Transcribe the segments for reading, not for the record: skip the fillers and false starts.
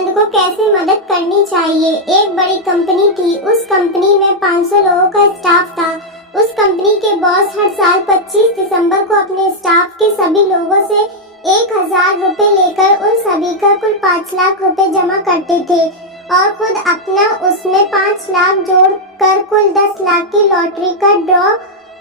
जरूरतमंद को कैसे मदद करनी चाहिए। एक बड़ी कंपनी थी। उस कंपनी में 500 लोगों का स्टाफ था। उस कंपनी के बॉस हर साल 25 दिसंबर को अपने स्टाफ के सभी लोगों से 1000 रुपए लेकर उन सभी का कुल 5 लाख रुपए जमा करते थे और खुद अपना उसमें 5 लाख जोड़कर कुल 10 लाख की लॉटरी का ड्रॉ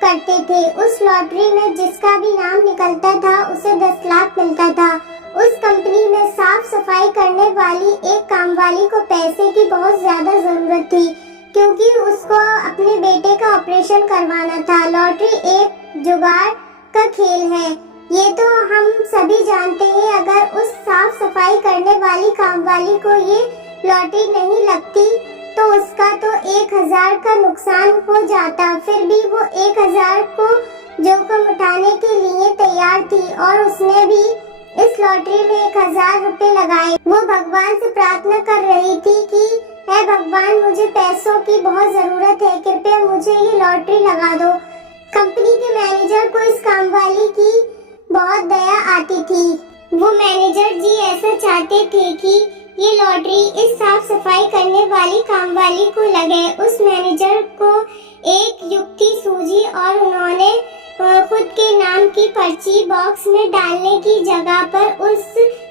करते थे। उस लॉटरी में जिसका भी नाम निकलता था उसे 10 लाख मिलता था। उस कंपनी में साफ सफाई करने वाली एक कामवाली को पैसे की बहुत ज्यादा जरूरत थी क्योंकि उसको अपने बेटे का ऑपरेशन करवाना था। लॉटरी एक जुगाड़ का खेल है, ये तो हम सभी जानते हैं। अगर उस साफ सफाई करने वाली कामवाली को ये लॉटरी नहीं लगती तो उसका तो 1000 का नुकसान हो जाता। फिर भी वो 1000 को जोखिम उठाने के लिए तैयार थी और उसने भी इस लॉटरी में 1000 रुपए लगाए। वो भगवान से प्रार्थना कर रही थी कि हे भगवान, मुझे पैसों की बहुत जरूरत है, कृपया मुझे ये लॉटरी लगा दो। कंपनी के मैनेजर को इस कामवाली की बहुत दया आती थी। वो मैनेजर जी ऐसा चाहते थे कि ये लॉटरी इस साफ सफाई करने वाली कामवाली को लगे। उस मैनेजर को एक युक्ति सूझी और उन्होंने खुद के नाम की पर्ची बॉक्स में डालने की जगह पर उस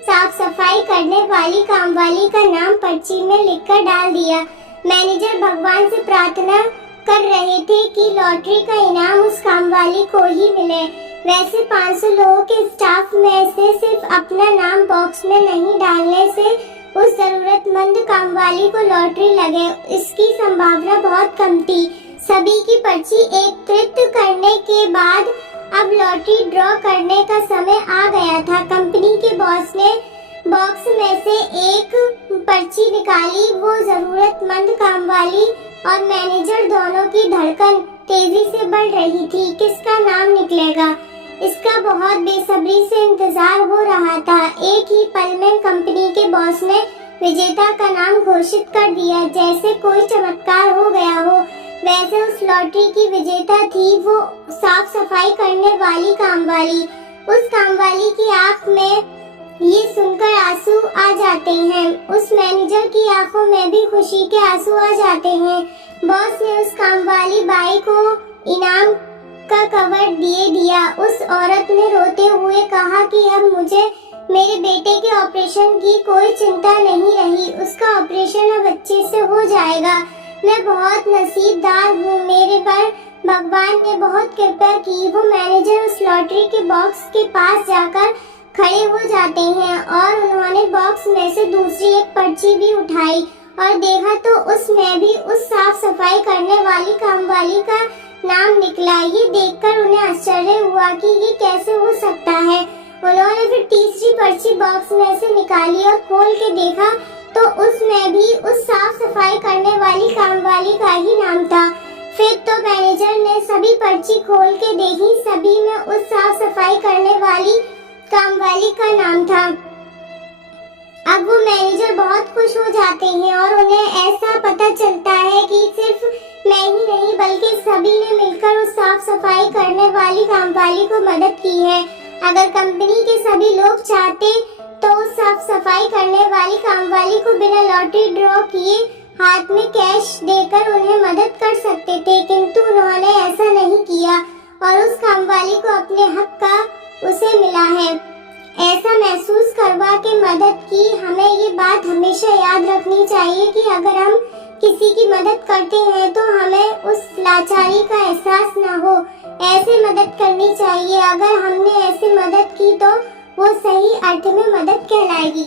साफ सफाई करने वाली कामवाली का नाम पर्ची में लिखकर डाल दिया। मैनेजर भगवान से प्रार्थना कर रहे थे कि लॉटरी का इनाम उस कामवाली को ही मिले। वैसे 500 लोगों के स्टाफ में से सिर्फ अपना नाम बॉक्स में नहीं डालने से उस जरूरतमंद कामवाली को लॉटरी लगे इसकी संभावना बहुत कम थी। सभी की पर्ची एकत्रित करने के बाद अब लॉटरी ड्रॉ करने का समय आ गया था। कंपनी के बॉस ने बॉक्स में से एक पर्ची निकाली। वो जरूरतमंद कामवाली और मैनेजर दोनों की धड़कन तेजी से बढ़ रही थी। किसका नाम निकलेगा, इसका बहुत बेसब्री से इंतजार हो रहा था। एक ही पल में कंपनी के बॉस ने विजेता का नाम घोषित कर दिया। जैसे कोई चमत्कार हो गया हो वैसे उस लॉटरी की विजेता थी वो साफ सफाई करने वाली कामवाली। उस कामवाली की आंख में ये सुनकर आंसू आ जाते हैं। उस मैनेजर की आंखों में भी खुशी के आंसू आ जाते हैं। बॉस ने उस कामवाली बाई को इनाम का कवर दिया। उस औरत ने रोते हुए कहा कि अब मुझे मेरे बेटे के ऑपरेशन की कोई चिंता नहीं रही। उसका ऑपरेशन अब अच्छे से हो जाएगा। मैं बहुत नसीबदार हूँ, मेरे पर भगवान ने बहुत कृपा की। वो मैनेजर उस लॉटरी के बॉक्स के पास जाकर खड़े हो जाते हैं और उन्होंने बॉक्स में से दूसरी एक पर्ची भी उठाई और देखा तो उसमें भी उस साफ सफाई करने वाली कामवाली का नाम निकला। ये देखकर उन्हें आश्चर्य हुआ कि ये कैसे हो सकता है। उन्होंने फिर तीसरी पर्ची बॉक्स में से निकाली और खोल के देखा तो उसमें भी उस साफ सफाई करने वाली कामवाली का ही नाम था। फिर तो मैनेजर ने सभी पर्ची खोल के देखी, सभी में उस साफ सफाई करने वाली कामवाली का नाम था। अब वो मैनेजर बहुत खुश हो जाते हैं और उन्हें ऐसा पता चलता है कि सिर्फ मैं ही नहीं बल्कि सभी ने मिलकर उस साफ सफाई करने वाली कामवाली को मदद की है। अगर कंपनी के सभी लोग चाहते तो उस साफ सफाई करने वाली कामवाली को बिना लॉटरी ड्रॉ किए हाथ में कैश देकर उन्हें मदद कर सकते थे, किंतु उन्होंने ऐसा नहीं किया और उस कामवाली को अपने हक का उसे मिला है। ऐसा महसूस करवा के मदद की। हमें ये बात हमेशा याद रखनी चाहिए कि अगर हम किसी की मदद करते हैं तो हमें उस लाचारी का एहसास ना हो। ऐसे मदद करनी चाहिए। अगर हमने ऐसी मदद की तो वो सही अर्थ में मदद कहलाएगी।